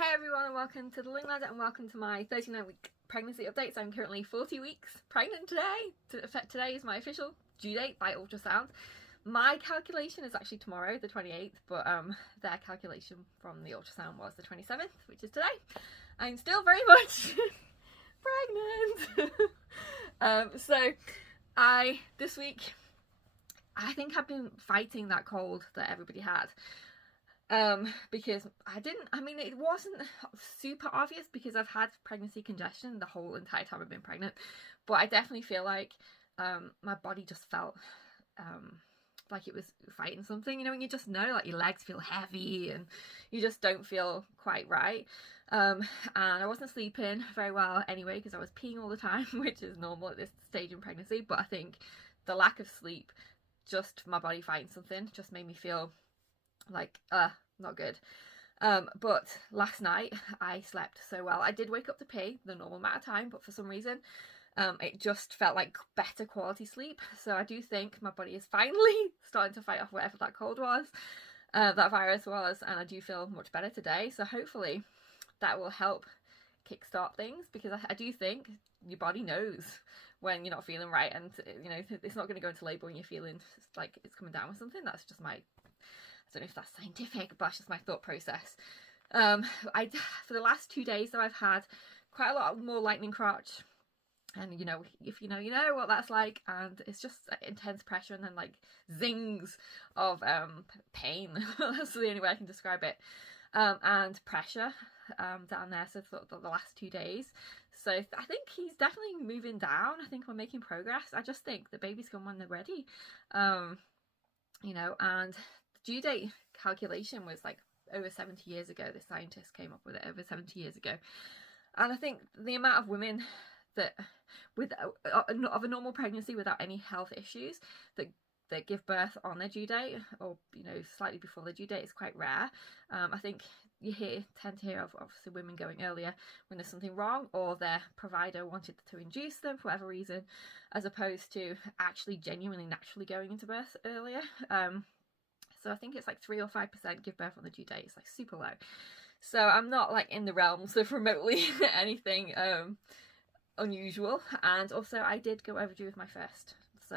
Hey everyone, and welcome to the Learning Ladder, and welcome to my 39-week pregnancy updates. I'm currently 40 weeks pregnant today. Today is my official due date by ultrasound. My calculation is actually tomorrow, the 28th, but their calculation from the ultrasound was the 27th, which is today. I'm still very much pregnant. This week, I think I've been fighting that cold that everybody had. Because it wasn't super obvious because I've had pregnancy congestion the whole entire time I've been pregnant, but I definitely feel like my body just felt like it was fighting something, you know, when you just know, like, your legs feel heavy and you just don't feel quite right. And I wasn't sleeping very well anyway because I was peeing all the time, which is normal at this stage in pregnancy, but I think the lack of sleep, just my body fighting something, just made me feel like not good. But last night I slept so well. I did wake up to pee the normal amount of time, but for some reason it just felt like better quality sleep. So I do think my body is finally starting to fight off whatever that cold was, that virus was, and I do feel much better today. So hopefully that will help kickstart things, because I do think your body knows when you're not feeling right, and you know, it's not going to go into labour when you're feeling like it's coming down with something. That's just my, I don't know if that's scientific, but that's just my thought process. For the last 2 days though, I've had quite a lot more lightning crotch, and you know, if you know, you know what that's like, and it's just intense pressure and then like zings of pain. That's the only way I can describe it. And pressure down there, so for the last 2 days. So I think he's definitely moving down. I think we're making progress. I just think the baby's come when they're ready. You know, and due date calculation was like over 70 years ago. The scientists came up with it over 70 years ago, and I think the amount of women that of a normal pregnancy without any health issues that give birth on their due date, or you know, slightly before their due date, is quite rare. I think you tend to hear of obviously women going earlier when there's something wrong, or their provider wanted to induce them for whatever reason, as opposed to actually genuinely naturally going into birth earlier. So I think it's like 3 or 5% give birth on the due date. It's like super low. So I'm not like in the realms of remotely anything unusual. And also I did go overdue with my first. So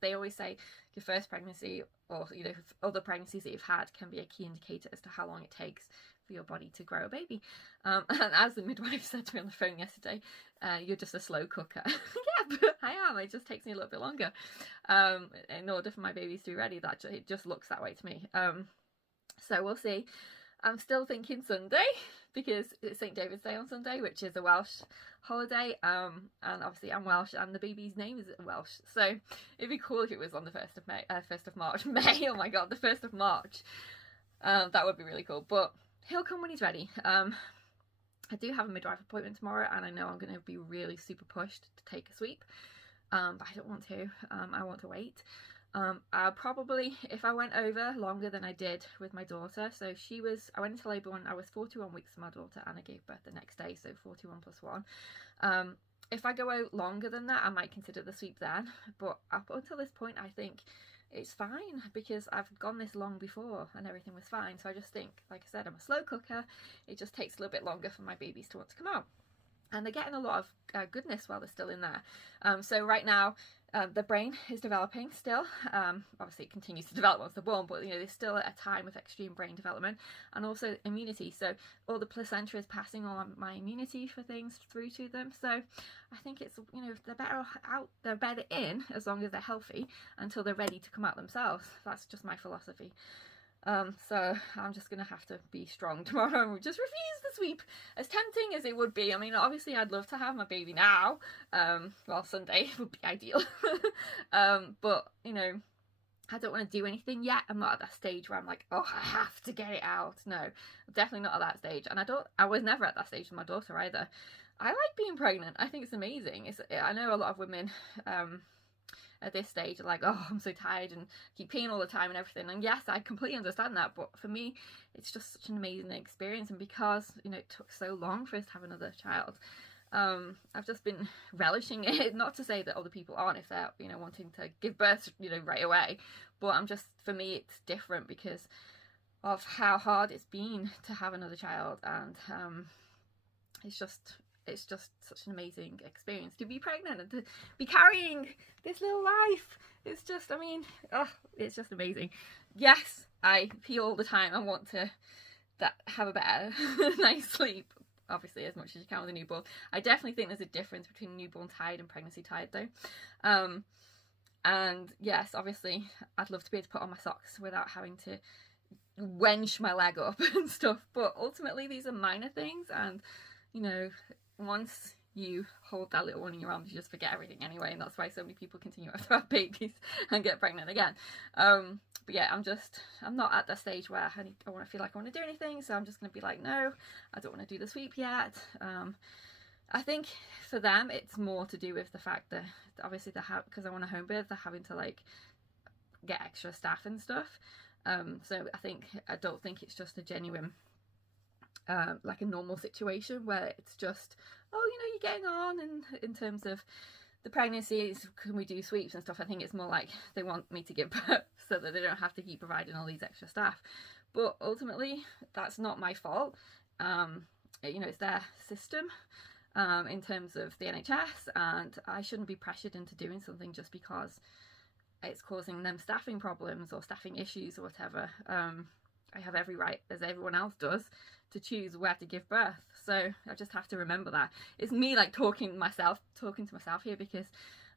they always say your first pregnancy, or you know, other pregnancies that you've had, can be a key indicator as to how long it takes for your body to grow a baby. And as the midwife said to me on the phone yesterday, you're just a slow cooker. Yeah, but I am. It just takes me a little bit longer in order for my babies to be ready. It just looks that way to me. So we'll see. I'm still thinking Sunday, because it's St. David's Day on Sunday, which is a Welsh holiday, and obviously I'm Welsh and the baby's name is Welsh, so it'd be cool if it was on the 1st of May, 1st of March, May, oh my god, the 1st of March. That would be really cool, but he'll come when he's ready. I do have a midwife appointment tomorrow, and I know I'm going to be really super pushed to take a sweep, but I don't want to. I want to wait. I'll probably, if I went over longer than I did with my daughter, so I went into labour when I was 41 weeks for my daughter, and I gave birth the next day, so 41 plus 1. If I go out longer than that, I might consider the sweep then, but up until this point I think it's fine, because I've gone this long before and everything was fine. So I just think, like I said, I'm a slow cooker. It just takes a little bit longer for my babies to want to come out, and they're getting a lot of goodness while they're still in there. So right now the brain is developing still. Obviously it continues to develop once they're born, but you know, there's still a time of extreme brain development, and also immunity. So all the placenta is passing all my immunity for things through to them. So I think it's, you know, they're better in as long as they're healthy until they're ready to come out themselves. That's just my philosophy. So I'm just gonna have to be strong tomorrow and just refuse the sweep, as tempting as it would be. I mean, obviously I'd love to have my baby now. Well, Sunday would be ideal. But you know, I don't want to do anything yet. I'm not at that stage where I'm like, oh, I have to get it out. No, I'm definitely not at that stage, and I was never at that stage with my daughter either. I like being pregnant. I think it's amazing. I know a lot of women at this stage are like, oh, I'm so tired and keep peeing all the time and everything, and yes, I completely understand that, but for me it's just such an amazing experience. And because, you know, it took so long for us to have another child, I've just been relishing it. Not to say that other people aren't, if they're, you know, wanting to give birth, you know, right away, but I'm just, for me it's different, because of how hard it's been to have another child, and it's just such an amazing experience to be pregnant and to be carrying this little life. It's just, I mean, oh, it's just amazing. Yes, I pee all the time. I want to have a better night's sleep, obviously, as much as you can with a newborn. I definitely think there's a difference between newborn tired and pregnancy tired, though. And yes, obviously, I'd love to be able to put on my socks without having to wench my leg up and stuff. But ultimately, these are minor things, and you know, once you hold that little one in your arms, you just forget everything anyway, and that's why so many people continue to have babies and get pregnant again. But yeah, I'm not at that stage where I want to feel like I want to do anything, so I'm just going to be like, no, I don't want to do the sweep yet. I think for them, it's more to do with the fact that obviously because I want a home birth, they're having to like get extra staff and stuff. So I don't think it's just a genuine like a normal situation where it's just, oh, you know, you're getting on, and in terms of the pregnancies, can we do sweeps and stuff. I think it's more like they want me to give birth so that they don't have to keep providing all these extra staff. But ultimately, that's not my fault. You know, it's their system in terms of the NHS, and I shouldn't be pressured into doing something just because it's causing them staffing problems or staffing issues or whatever. I have every right, as everyone else does, to choose where to give birth. So I just have to remember that. It's me like talking to myself here, because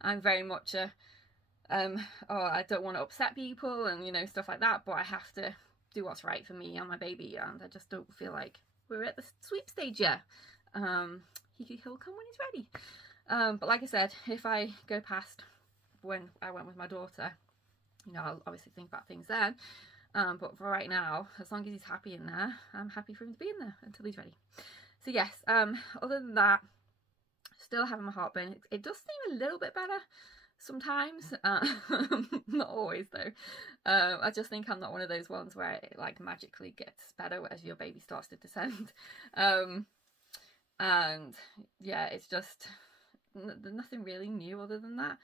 I'm very much a oh, I don't want to upset people and, you know, stuff like that, but I have to do what's right for me and my baby, and I just don't feel like we're at the sweep stage yet. He'll come when he's ready. But like I said, if I go past when I went with my daughter, you know, I'll obviously think about things then. But for right now, as long as he's happy in there, I'm happy for him to be in there until he's ready. So yes, other than that, still having my heartburn. It does seem a little bit better sometimes, not always though. I just think I'm not one of those ones where it like magically gets better as your baby starts to descend. And yeah, it's just nothing really new other than that.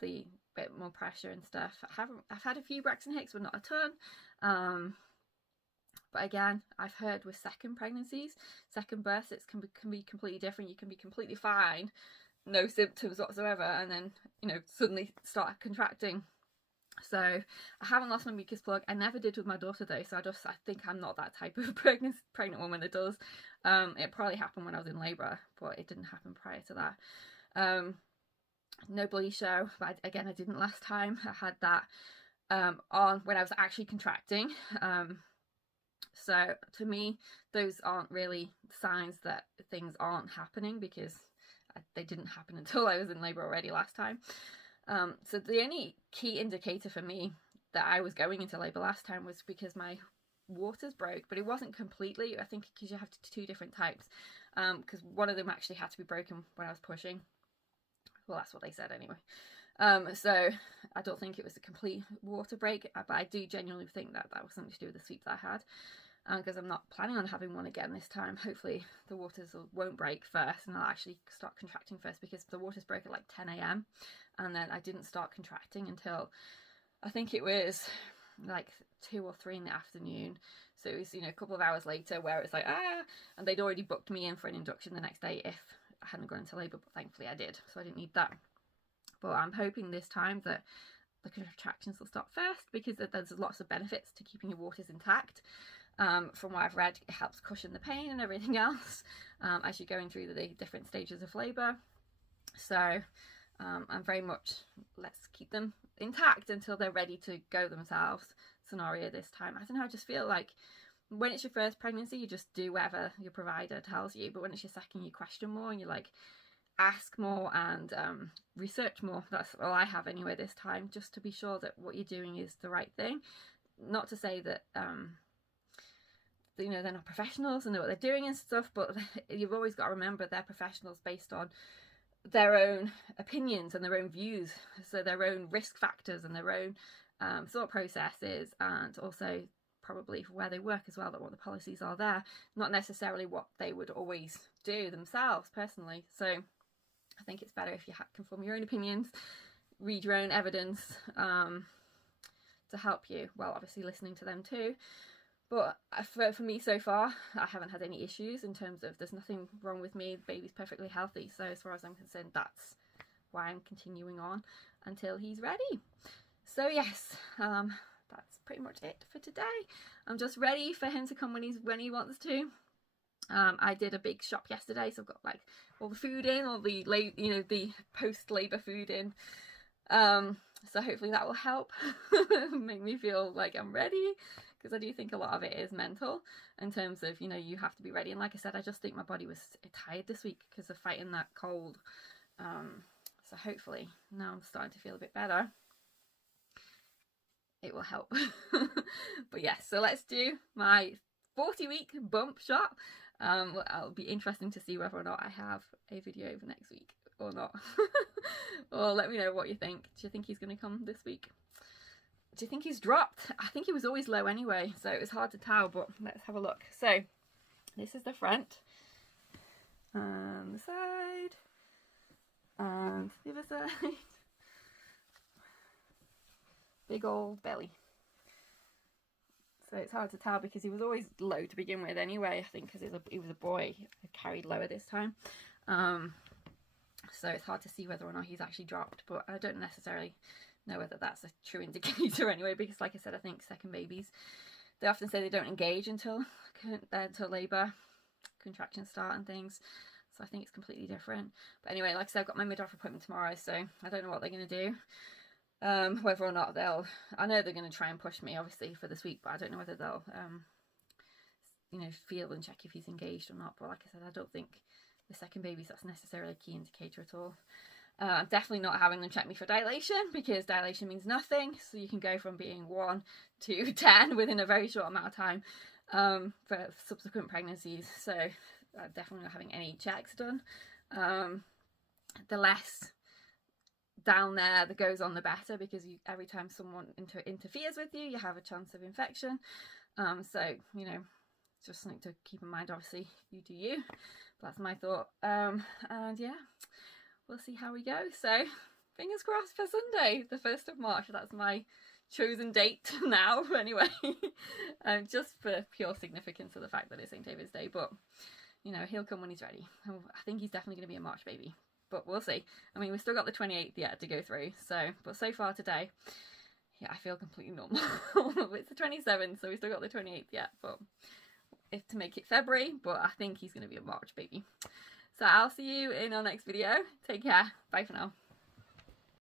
The bit more pressure and stuff. I've had a few Braxton Hicks, but not a ton. But again, I've heard with second pregnancies, second births, it can be completely different. You can be completely fine, no symptoms whatsoever, and then, you know, suddenly start contracting. So I haven't lost my mucus plug. I never did with my daughter though, so I think I'm not that type of pregnant woman that does. It probably happened when I was in labour, but it didn't happen prior to that. No bloody show, but again, I didn't last time. I had that on when I was actually contracting. So to me, those aren't really signs that things aren't happening, because they didn't happen until I was in labour already last time. So the only key indicator for me that I was going into labour last time was because my waters broke, but it wasn't completely, I think, because you have two different types, because one of them actually had to be broken when I was pushing. Well, that's what they said anyway. So I don't think it was a complete water break, but I do genuinely think that was something to do with the sweep that I had, because I'm not planning on having one again this time. Hopefully the waters won't break first and I'll actually start contracting first, because the waters broke at like 10 a.m. and then I didn't start contracting until I think it was like 2 or 3 in the afternoon. So it was, you know, a couple of hours later where it's like, and they'd already booked me in for an induction the next day if I hadn't gone into labour, but thankfully I did, so I didn't need that. But I'm hoping this time that the contractions will start first, because there's lots of benefits to keeping your waters intact. From what I've read, it helps cushion the pain and everything else as you're going through the different stages of labour. So I'm very much, let's keep them intact until they're ready to go themselves scenario this time. I don't know, I just feel like when it's your first pregnancy, you just do whatever your provider tells you, but when it's your second, you question more and you like ask more and research more. That's all I have anyway this time, just to be sure that what you're doing is the right thing. Not to say that you know, they're not professionals and know what they're doing and stuff, but you've always got to remember they're professionals based on their own opinions and their own views, so their own risk factors and their own thought processes, and also probably where they work as well, that what the policies are there, not necessarily what they would always do themselves personally. So I think it's better if you can form your own opinions, read your own evidence to help you, well, obviously listening to them too. But for me so far, I haven't had any issues in terms of there's nothing wrong with me. The baby's perfectly healthy. So as far as I'm concerned, that's why I'm continuing on until he's ready. So yes, that's pretty much it for today. I'm just ready for him to come when he wants to. I did a big shop yesterday, so I've got like all the food in, all the the post-labor food in. So hopefully that will help make me feel like I'm ready, because I do think a lot of it is mental in terms of, you have to be ready. And like I said, I just think my body was tired this week because of fighting that cold. So hopefully now I'm starting to feel a bit better. It will help. But yes, so let's do my 40-week bump shot. It'll be interesting to see whether or not I have a video for next week or not. Or let me know what you think. Do you think he's going to come this week? Do you think he's dropped? I think he was always low anyway, so it was hard to tell, but let's have a look. So this is the front, and the side, and the other side. Big old belly. So it's hard to tell because he was always low to begin with anyway, I think, because he was a boy. I carried lower this time. So it's hard to see whether or not he's actually dropped, but I don't necessarily know whether that's a true indicator anyway, because like I said, I think second babies, they often say they don't engage until labour, contractions start and things. So I think it's completely different. But anyway, like I said, I've got my midwife appointment tomorrow, so I don't know what they're going to do. Whether or not I know they're going to try and push me obviously for this week, but I don't know whether they'll feel and check if he's engaged or not. But like I said, I don't think the second babies that's necessarily a key indicator at all. I'm definitely not having them check me for dilation, because dilation means nothing. So you can go from being 1 to 10 within a very short amount of time for subsequent pregnancies. So I'm definitely not having any checks done. The less down there that goes on, the better, because every time someone interferes with you, you have a chance of infection. So just something to keep in mind. Obviously you do you, but that's my thought. And yeah, we'll see how we go. So fingers crossed for Sunday, the 1st of March. That's my chosen date now anyway. Just for pure significance of the fact that it's St. David's Day, but he'll come when he's ready. I think he's definitely going to be a March baby, but we'll see. I mean, we've still got the 28th yet to go through, but so far today, yeah, I feel completely normal. It's the 27th, so we've still got the 28th yet, but if to make it February, but I think he's going to be a March baby. So I'll see you in our next video. Take care. Bye for now.